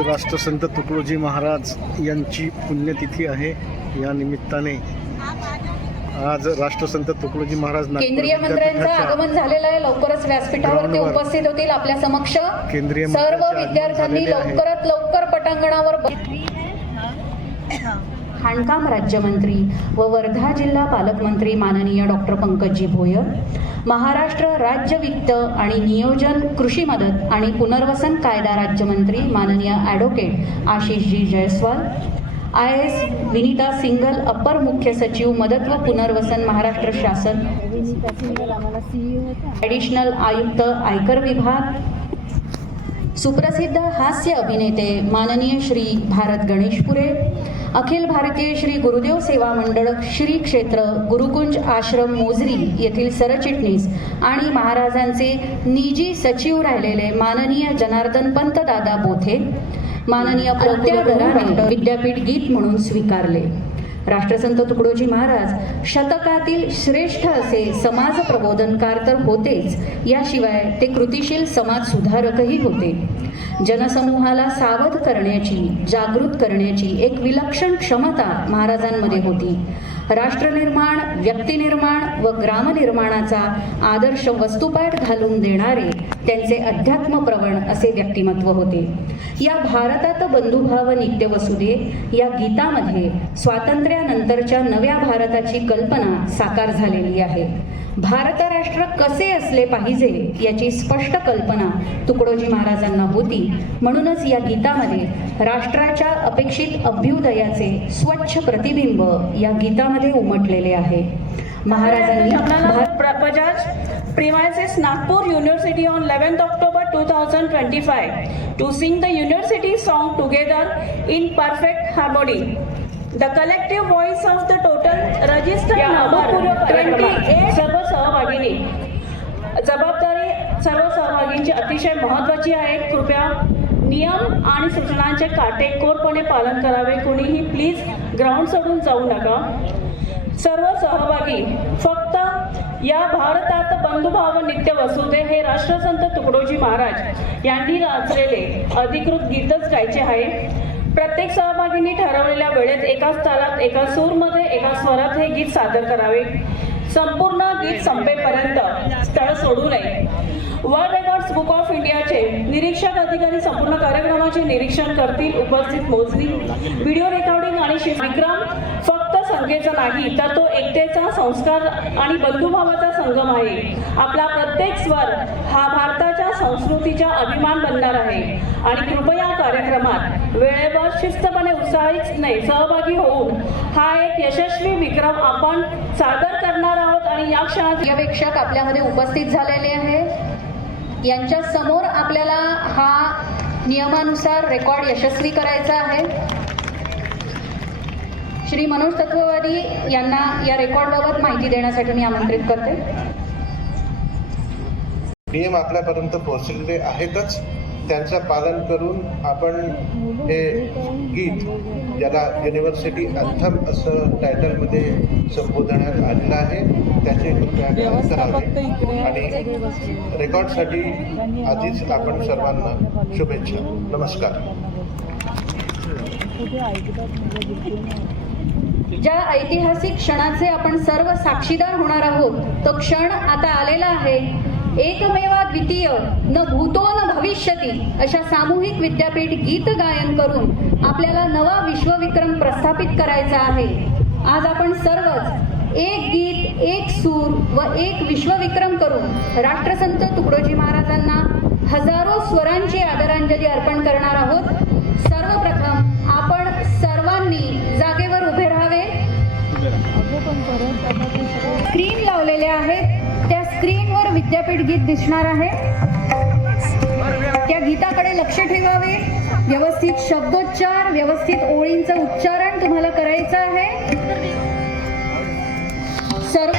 आज राष्ट्रसंत तुकडोजी महाराज यांची पुण्यतिथी आहे. या निमित्ताने आज राष्ट्रसंत तुकडोजी महाराज केंद्रीय मंत्र्यांचं आगमन झालेलं आहे. लवकरच व्यासपीठावर ते उपस्थित होतील आपल्या समक्ष. केंद्रीय सर्व विद्यार्थ्यांनी. लवकरात लवकर पटांगणावर खाणकाम राज्यमंत्री व वर्धा जिल्हा पालकमंत्री माननीय डॉक्टर पंकजी भोयर. महाराष्ट्र राज्य वित्त आणि नियोजन कृषी मदत आणि पुनर्वसन कायदा राज्यमंत्री माननीय advocate Ashishji Jaiswal I S Vinita Singal upper मुख्य सचिव मदत व पुनर्वसन महाराष्ट्र शासन होत्या ॲडिशनल आयुक्त आयकर विभाग सुप्रसिद्ध हास्य अभिनेते माननीय श्री भारत गणेशपुरे अखिल भारतीय श्री गुरुदेव सेवा मंडळ श्री क्षेत्र गुरुकुंज आश्रम मोजरी येथील सरचिटणीस आणि महाराजांचे निजी सचिव राहिलेले माननीय जनार्दन पंत दादा बोथे माननीय प्रत्यागराने विद्यापीठ गीत म्हणून स्वीकारले. राष्ट्रसंत तुकडोजी महाराज शतकातील श्रेष्ठ असे समाज प्रबोधनकार तर होतेच. याशिवाय ते कृतिशील समाज सुधारकही होते. जनसमूहाला सावध करण्याची जागृत करण्याची एक विलक्षण क्षमता महाराजांमध्ये होती. राष्ट्रनिर्माण व्यक्तिनिर्माण व ग्रामनिर्माणाचा आदर्श वस्तुपाठ घालून देणारे त्यांचे अध्यात्मप्रवण असे व्यक्तिमत्व होते. या भारतात बंधुभाव नित्य वसुदे या गीतामध्ये स्वातंत्र्यानंतरच्या नव्या भारताची कल्पना साकार झालेली आहे. भारत राष्ट्र कसे असले पाहिजे याची स्पष्ट कल्पना तुकडोजी महाराजांना होती. म्हणूनच या गीतामध्ये राष्ट्राच्या अपेक्षित अभ्युदयाचे स्वच्छ प्रतिबिंब या गीतामध्ये उमटलेले आहे. महाराजांनी आपल्याला भार- प्र- Bajaj premises Nagpur University on 11th October 2025 to sing the university song together in perfect harmony. The collective voice of the total registered number अभूतपूर्व कार्यक्रमात 28 सर्व सहभागींनी जबाबदारी सर्व सहभागींची अतिशय महत्वाची आहे. कृपया नियम आणि सूचनांचे काटेकोरपणे पालन करावे. कोणीही प्लीज ग्राउंड सोडून जाऊ नका. सर्व सहभागी फक्त या भारतात बंधुभाव नित्य वसुदे हे राष्ट्रसंत तुकडोजी महाराज यांनी रचलेले अधिकृत गीतच गायचे आहे. प्रत्येक सहभागींनी ठरवलेल्या वेळेत एकाच तालात एका सूरमध्ये एका स्वरात हे गीत सादर करावे. संपूर्ण गीत संपेपर्यंत स्थळ सोडू नये. वर्ल्ड रेकॉर्ड्स बुक ऑफ इंडियाचे निरीक्षक अधिकारी संपूर्ण कार्यक्रमाचे निरीक्षण करतील. उपस्थित मोजणी व्हिडिओ रेकॉर्डिंग आणि विक्रम फक्त संख्येचा नाही तर तो एकतेचा संस्कार आणि बंधुभावाचा संगम आहे. आपला प्रत्येक स्वर हा भारताच्या संस्कृतीचा अभिमान बनणार आहे. आणि कृपया कार्यक्रमात वेळेवर शिस्तपणे उत्साहित नाही सहभागी होऊन हा एक यशस्वी विक्रम आपण सादर करणार आहोत आणि या क्षणात पर्यवेक्षक आपल्यामध्ये उपस्थित झालेले आहे. यांच्या समोर आपल्याला हा नियमानुसार रेकॉर्ड यशस्वी करायचा आहे. श्री मनोज तत्ववादी यांना या रेकॉर्डबाबत माहिती देण्यासाठी मी आमंत्रित करते. नियम आपल्यापर्यंत पोहोचलेले आहेतच. त्यांचं पालन करून आपण हे गीत ज्याला युनिव्हर्सिटी अँथम असं टायटलमध्ये संबोधण्यात आलेलं आहे त्याचे कृपया गायन करावे आणि रेकॉर्डसाठी आधीच आपण सर्वांना शुभेच्छा. नमस्कार. ज्या ऐतिहासिक क्षणाचे आपण सर्व साक्षीदार होणार आहोत तो क्षण आता आलेला आहे. एकमेवा द्वितीय न भूतो न भविष्यती अशा सामूहिक विद्यापीठ गीत गायन करून आपल्याला नवा विश्वविक्रम प्रस्थापित करायचा आहे. आज आपण सर्वच एक गीत एक सूर व एक विश्वविक्रम करून राष्ट्रसंत तुकडोजी महाराजांना हजारो स्वरांची आदरांजली अर्पण करणार आहोत. सर्वप्रथम स्क्रीन लावलेल्या आहेत. त्या स्क्रीनवर विद्यापीठ गीत दिसणार आहे. त्या गीताकडे लक्ष ठेवावे. व्यवस्थित शब्दोच्चार व्यवस्थित ओळींचं उच्चारण तुम्हाला करायचं आहे. सर्व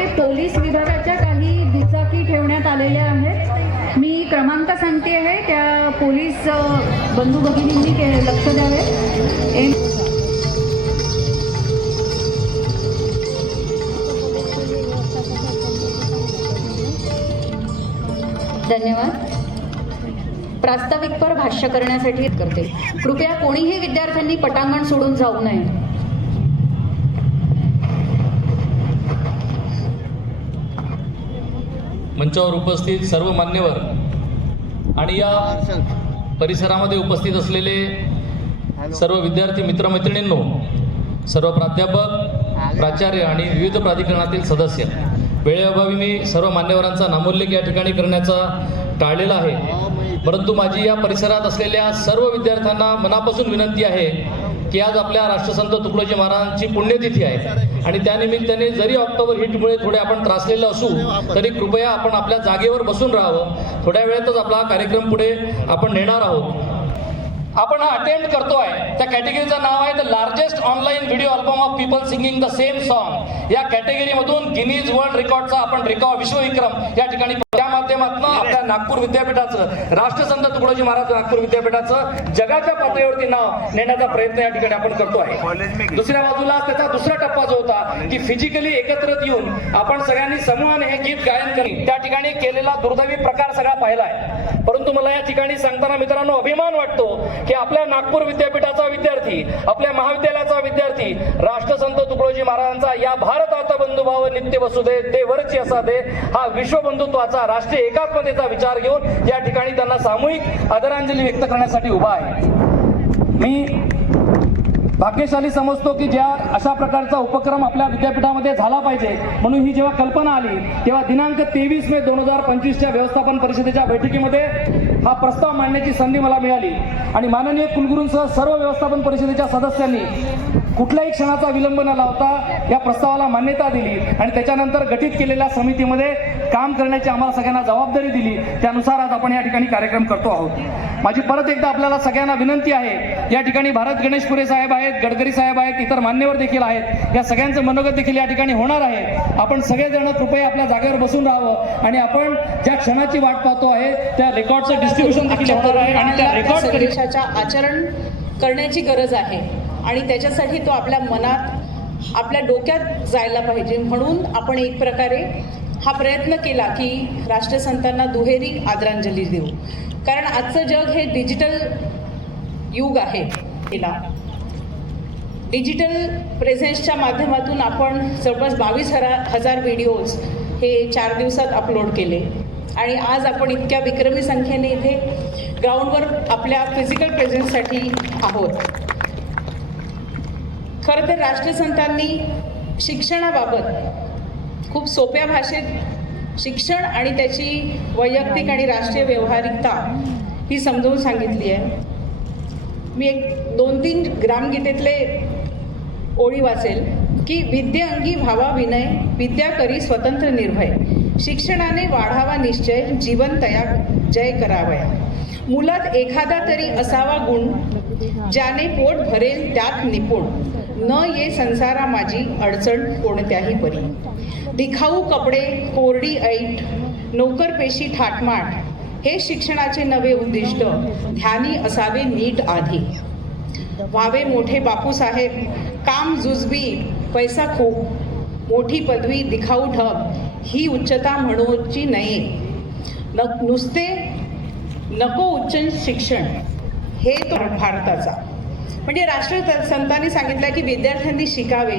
ते पोलीस विभागाच्या काही दुचाकी ठेवण्यात आलेल्या आहेत. मी क्रमांक सांगते आहे त्या पोलीस बंधू भगिनींनी के लक्ष द्यावे. एम धन्यवाद. प्रास्ताविकपर भाष्य करण्यासाठी करते. कृपया कोणीही विद्यार्थ्यांनी पटांगण सोडून जाऊ नये. मंचावर उपस्थित सर्व मान्यवर आणि या परिसरामध्ये उपस्थित असलेले सर्व विद्यार्थी मित्रमैत्रिणींनो सर्व प्राध्यापक प्राचार्य आणि विविध प्राधिकरणातील सदस्य वेळेअभावी मी सर्व मान्यवरांचा नामोल्लेख या ठिकाणी करण्याचा टाळलेला आहे. परंतु माझी या परिसरात असलेल्या सर्व विद्यार्थ्यांना मनापासून विनंती आहे की आज आपल्या राष्ट्रसंत तुकडोजी महाराजांची पुण्यतिथी आहे. आणि त्यानिमित्ताने जरी ऑक्टोबर हिटमुळे थोडे आपण त्रासलेलं असू तरी कृपया आपण आपल्या जागेवर बसून राहावं. थोड्या वेळातच आपला हा कार्यक्रम पुढे आपण नेणार आहोत. आपण हा अटेम्प्ट करतोय. त्या कॅटेगरीचं नाव आहे the largest online video album of people singing the same song या कॅटेगरीमधून गिनीज वर्ल्ड रेकॉर्डचा आपण रेकॉर्ड विश्वविक्रम या ठिकाणी त्या माध्यमातून आपल्या नागपूर विद्यापीठाचं राष्ट्रसंत तुकडोजी महाराज नागपूर विद्यापीठाचं जगाच्या पातळीवरती नाव नेण्याचा प्रयत्न या ठिकाणी आपण करतो आहे दुसऱ्या बाजूला त्याचा दुसरा टप्पा जो होता की फिजिकली एकत्रित येऊन आपण सगळ्यांनी समूहाने हे गीत गायन करणे त्या ठिकाणी केलेला दुर्दैवी प्रकार सगळा पाहिला आहे परंतु मला या ठिकाणी सांगताना मित्रांनो अभिमान वाटतो की आपल्या नागपूर विद्यापीठाचा विद्यार्थी आपल्या महाविद्यालयाचा विद्यार्थी राष्ट्रसंत तुकडोजी महाराजांचा या भारताचा बंधुभाव नित्य वसुदे ते वरची असा दे हा विश्वबंधुत्वाचा राष्ट्रीय एकात्मतेचा विचार घेऊन या ठिकाणी त्यांना सामूहिक आदरांजली व्यक्त करण्यासाठी उभा आहे. मी भाग्यशाली समजतो की ज्या अशा प्रकारचा उपक्रम आपल्या विद्यापीठामध्ये झाला पाहिजे म्हणून ही जेव्हा कल्पना आली तेव्हा दिनांक तेवीस मे दोन हजार पंचवीसच्या व्यवस्थापन परिषदेच्या बैठकीमध्ये हा प्रस्ताव मांडण्याची संधी मला मिळाली. आणि माननीय कुलगुरूंसह सर्व व्यवस्थापन परिषदेच्या सदस्यांनी कुठल्याही क्षणाचा विलंब न लावता या प्रस्तावाला मान्यता दिली आणि त्याच्यानंतर गठीत केलेल्या समितीमध्ये काम करण्याची आम्हाला सगळ्यांना जबाबदारी दिली. त्यानुसार आज आपण या ठिकाणी कार्यक्रम करतो आहोत. माझी परत एकदा आपल्याला सगळ्यांना विनंती आहे या ठिकाणी भारत गणेशपुरे साहेब आहेत गडकरी साहेब आहेत इतर मान्यवर देखील आहेत. या सगळ्यांचं मनोगत देखील या ठिकाणी होणार आहे. आपण सगळेजण कृपया आपल्या जागेवर बसून राहावं आणि आपण ज्या क्षणाची वाट पाहतो आहे त्या रेकॉर्डचं डिस्ट्रीब्युशन देखील होणार आहे आणि त्या रेकॉर्ड संदेशाच्या आचरण करण्याची गरज आहे आणि त्याच्यासाठी तो आपल्या मनात आपल्या डोक्यात जायला पाहिजे. म्हणून आपण एक प्रकारे हा प्रयत्न केला की राष्ट्रसंतांना दुहेरी आदरांजली देऊ. कारण आजचं जग हे डिजिटल युग आहे. तिला डिजिटल प्रेझेन्सच्या माध्यमातून आपण जवळपास बावीस हरा हजार व्हिडिओज हे चार दिवसात अपलोड केले. आणि आज आपण इतक्या विक्रमी संख्येने इथे ग्राउंडवर आपल्या फिजिकल प्रेझेन्ससाठी आहोत. खरं तर राष्ट्रसंतांनी शिक्षणाबाबत खूप सोप्या भाषेत शिक्षण आणि त्याची वैयक्तिक आणि राष्ट्रीय व्यवहारिकता ही समजवून सांगितली आहे. मी एक दोन तीन ग्रामगीतेतले ओळी वाचेल की विद्या अंगी भावा विनय विद्या करी स्वतंत्र निर्भय. शिक्षणाने वाढावा निश्चय जीवन तया जय करावया. मुलात एखादा तरी असावा गुण ज्याने पोट भरेल त्यात निपुण. न ये संसारा माझी अडचण कोणत्याही परी. दिखाऊ कपडे कोरडी ऐट नोकरपेशी ठाटमाट हे शिक्षणाचे नवे उद्दिष्ट ध्यानी असावे नीट आधी. व्हावे मोठे बापूसाहेब काम जुजबी पैसा खूप मोठी पदवी दिखाऊ ढग ही उच्चता म्हणूची नये. न नुसते नको उच्च शिक्षण हे तो भारताचा. म्हणजे राष्ट्र संतांनी सांगितलं की विद्यार्थ्यांनी शिकावे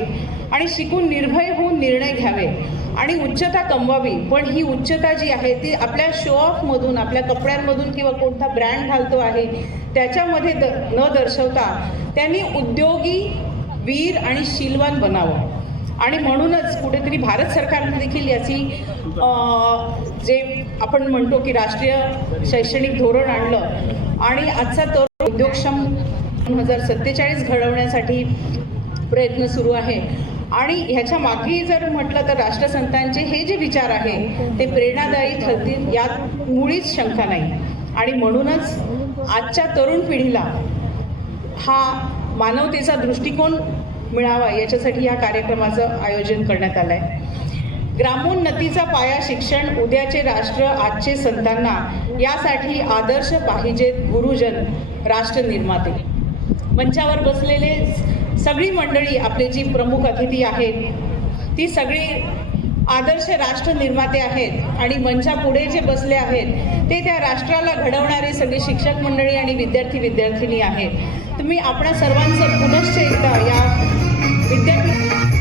आणि शिकून निर्भय होऊन निर्णय घ्यावे आणि उच्चता कमवावी. पण ही उच्चता जी आहे ती आपल्या शो ऑफमधून आपल्या कपड्यांमधून किंवा कोणता ब्रँड घालतो आहे त्याच्यामध्ये द न दर्शवता त्यांनी उद्योगी वीर आणि शीलवान बनावं. आणि म्हणूनच कुठेतरी भारत सरकारने देखील याची जे आपण म्हणतो की राष्ट्रीय शैक्षणिक धोरण आणलं. आणि आजचा तरुण उद्योगक्षम दोन हजार सत्तेचाळीस घडवण्यासाठी प्रयत्न सुरू आहे. आणि ह्याच्या मागे जर म्हटलं तर राष्ट्रसंतांचे हे जे विचार आहे ते प्रेरणादायी ठरतील यात मुळीच शंका नाही. आणि म्हणूनच आजच्या तरुण पिढीला हा मानवतेचा दृष्टिकोन मिळावा याच्यासाठी या कार्यक्रमाचं आयोजन करण्यात आलं आहे ग्रामोन्नतीचा पाया शिक्षण उद्याचे राष्ट्र आजचे संतांना यासाठी आदर्श पाहिजेत गुरुजन राष्ट्र निर्माते मंचावर बसलेले सगळी मंडळी आपले जी प्रमुख अतिथी आहेत ती सगळी आदर्श राष्ट्र निर्माते आहेत आणि मंचापुढे जे बसले आहेत ते त्या राष्ट्राला घडवणारे सगळे शिक्षक मंडळी आणि विद्यार्थी विद्यार्थिनी आहेत. तुम्ही आपणा सर्वांचं पुनश्च एकदा या विद्यार्थी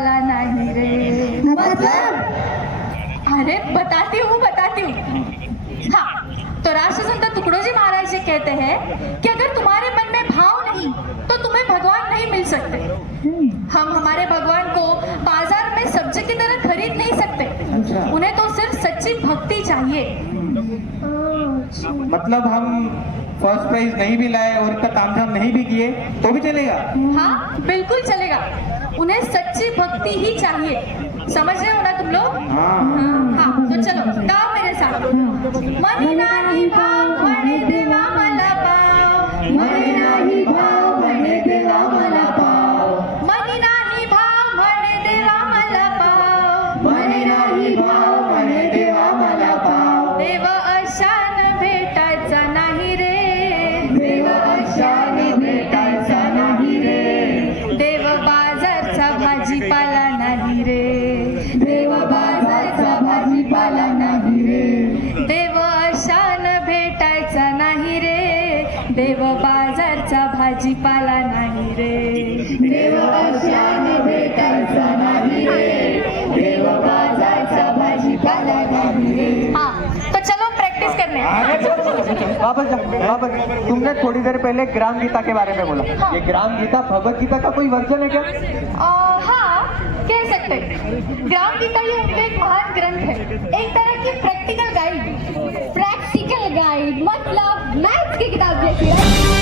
भाजीपाला नाही रे। मतलब? अरे बताती हूँ बताती हूँ। हाँ तो राष्ट्रसंत तुकडोजी महाराज जी कहते हैं कि अगर तुम्हारे मन में भाव नहीं तो तुम्हें भगवान नहीं मिल सकते। हम हमारे भगवान को बाज़ार में सब्ज़ी की तरह खरीद नहीं सकते। उन्हें तो सिर्फ़ सच्ची भक्ति चाहिए। मतलब हम फ़र्स्ट प्राइज नहीं भी लाए और इतना तामझाम नहीं भी किए तो भी चलेगा? हाँ बिल्कुल चलेगा। उन्हें सच्ची भक्ति ही चाहिए। समझ रहे हो ना तुम लोग? हाँ। हाँ तो चलो गाओ मेरे साथ। मनी नाही वापस तुमने थोड़ी देर पहले ग्राम गीता के बारे में बोला। ये ग्राम गीता भगवत गीता का कोई वर्जन है क्या? आ, हाँ कह सकते ग्राम गीता ये उनका एक महान ग्रंथ है। एक तरह की प्रैक्टिकल गाइड प्रैक्टिकल गाइड मतलब मैथ की